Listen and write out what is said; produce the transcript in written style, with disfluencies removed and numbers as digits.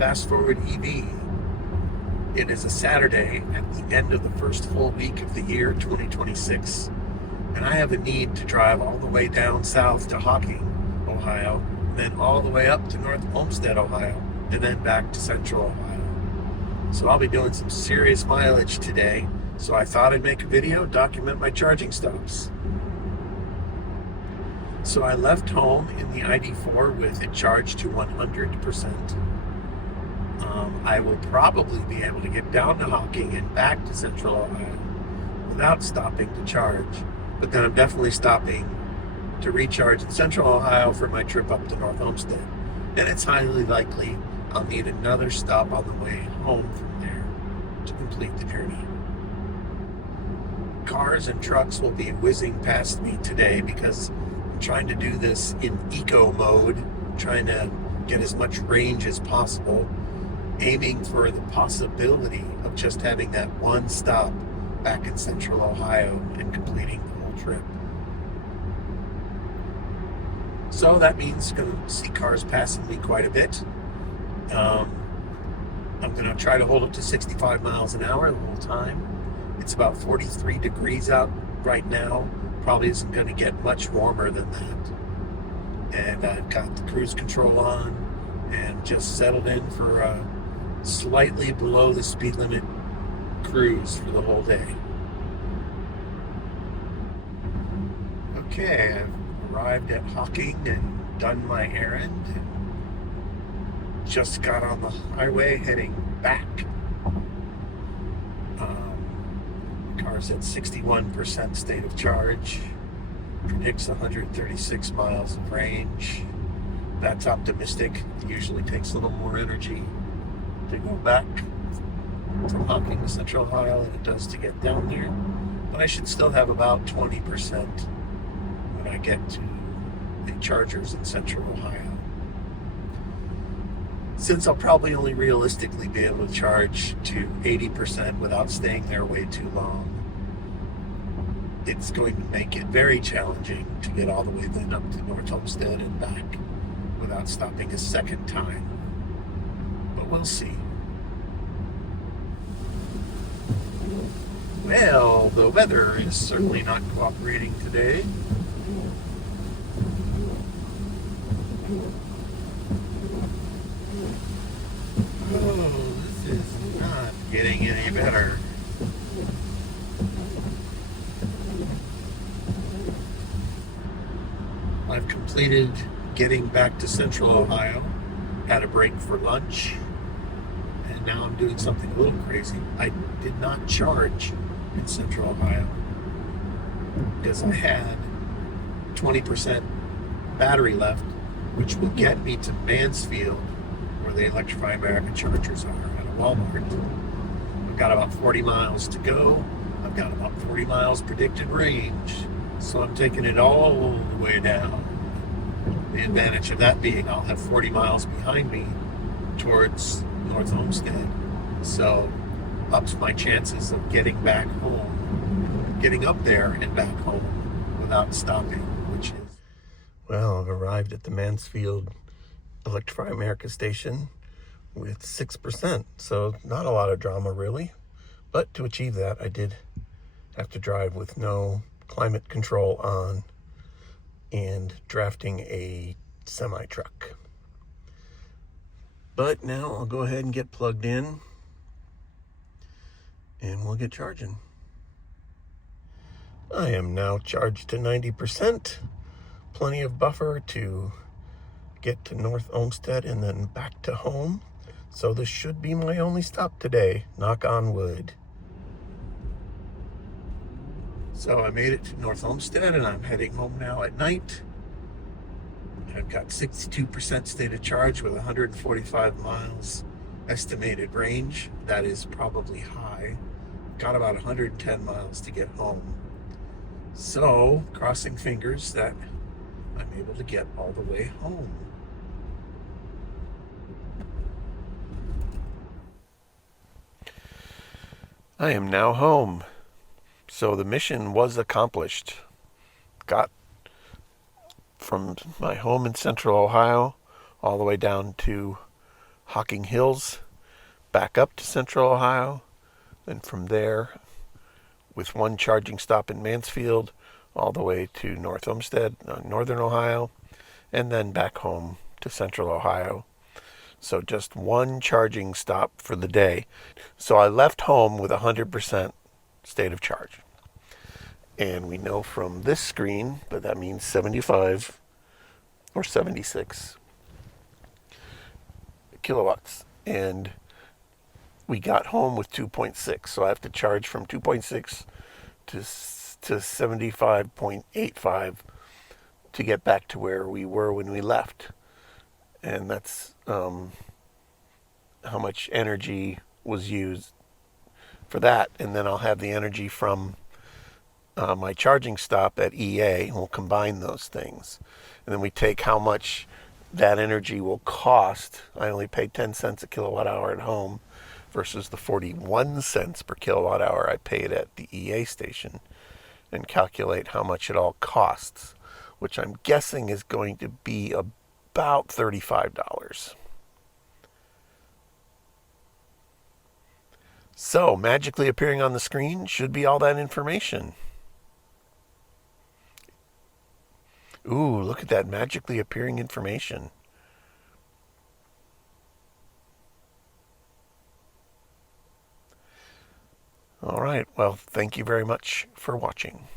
Fast Forward EV. It is a Saturday at the end of the first full week of the year 2026, and I have a need to drive all the way down south to Hocking, Ohio, then all the way up to North Olmstead, Ohio, and then back to Central Ohio. So I'll be doing some serious mileage today, so I thought I'd make a video, document my charging stops. So I left home in the ID.4 with it charged to 100%. I will probably be able to get down to Hocking and back to Central Ohio without stopping to charge. But then I'm definitely stopping to recharge in Central Ohio for my trip up to North Olmstead. And it's highly likely I'll need another stop on the way home from there to complete the journey. Cars and trucks will be whizzing past me today because I'm trying to do this in eco mode, trying to get as much range as possible, aiming for the possibility of just having that one stop back in Central Ohio and completing the whole trip. So that means going to see cars passing me quite a bit. I'm going to try to hold it to 65 miles an hour the whole time. It's about 43 degrees out right now. Probably isn't going to get much warmer than that. And I've got the cruise control on and just settled in for a slightly below the speed limit cruise for the whole day. Okay, I've arrived at Hocking and done my errand and just got on the highway heading back. Car's at 61% state of charge, predicts 136 miles of range. That's optimistic. It usually takes a little more energy to go back from Hocking to Central Ohio than it does to get down there. But I should still have about 20% when I get to the chargers in Central Ohio. Since I'll probably only realistically be able to charge to 80% without staying there way too long, it's going to make it very challenging to get all the way then up to North Olmstead and back without stopping a second time. But we'll see. Well, the weather is certainly not cooperating today. Oh, this is not getting any better. I've completed getting back to Central Ohio, had a break for lunch, and now I'm doing something a little crazy. I did not charge in Central Ohio because I had 20% battery left, which will get me to Mansfield, where the Electrify America chargers are at a Walmart. I've got about 40 miles to go. I've got about 40 miles predicted range. So I'm taking it all the way down. The advantage of that being I'll have 40 miles behind me towards North Olmstead. So ups my chances of getting back home, getting up there and back home without stopping, which is... Well, I've arrived at the Mansfield Electrify America station with 6%, so not a lot of drama really. But to achieve that, I did have to drive with no climate control on and drafting a semi-truck. But now I'll go ahead and get plugged in and we'll get charging. I am now charged to 90%. Plenty of buffer to get to North Olmstead and then back to home. So this should be my only stop today, knock on wood. So I made it to North Olmstead and I'm heading home now at night. I've got 62% state of charge with 145 miles estimated range. That is probably high. Got about 110 miles to get home. So, crossing fingers that I'm able to get all the way home. I am now home. So the mission was accomplished. Got from my home in Central Ohio all the way down to Hocking Hills back up to Central Ohio, and from there, with one charging stop in Mansfield, all the way to North Olmstead, Northern Ohio, and then back home to Central Ohio. So just one charging stop for the day. So I left home with 100% state of charge. And we know from this screen that means 75 or 76 kilowatts. And we got home with 2.6. So I have to charge from 2.6 to 75.85 to get back to where we were when we left. And that's how much energy was used for that. And then I'll have the energy from my charging stop at EA, and we'll combine those things. And then we take how much that energy will cost. I only pay 10 cents a kilowatt hour at home versus the 41 cents per kilowatt hour I paid at the EA station, and calculate how much it all costs, which I'm guessing is going to be about $35. So, magically appearing on the screen should be all that information. Ooh, look at that magically appearing information. All right, well, thank you very much for watching.